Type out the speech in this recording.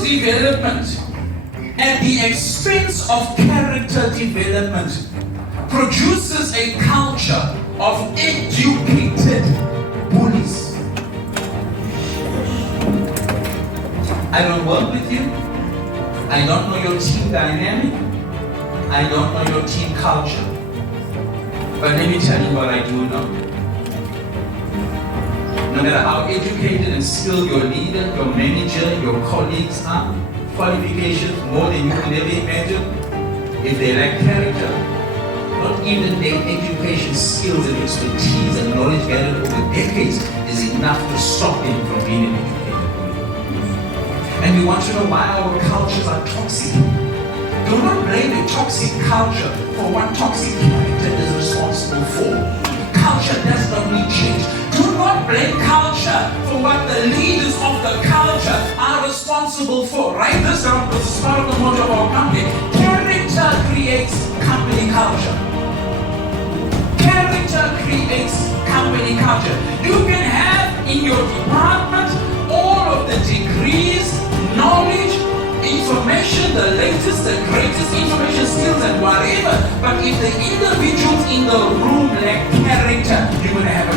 skills development at the expense of character development produces a culture of educated bullies. I don't work with you. I don't know your team dynamic. I don't know your team culture. But let me tell you what I do know. No matter how educated and skilled your leader, your manager, your colleagues are, qualifications more than you can ever imagine, if they lack character, not even their education skills and expertise and knowledge gathered over decades is enough to stop them from being an educated bully. And we want to know why our cultures are toxic. Do not blame a toxic culture for what toxic character is responsible for. Culture does not need change. Do not blame culture for what the leaders of the culture are responsible for. Write this down because it's part of the motto of our company. Character creates company culture. Character creates company culture. You can have in your department all of the degrees, knowledge, information, the latest, the greatest information, skills and whatever, but if the individuals in the room lack character, you're going to have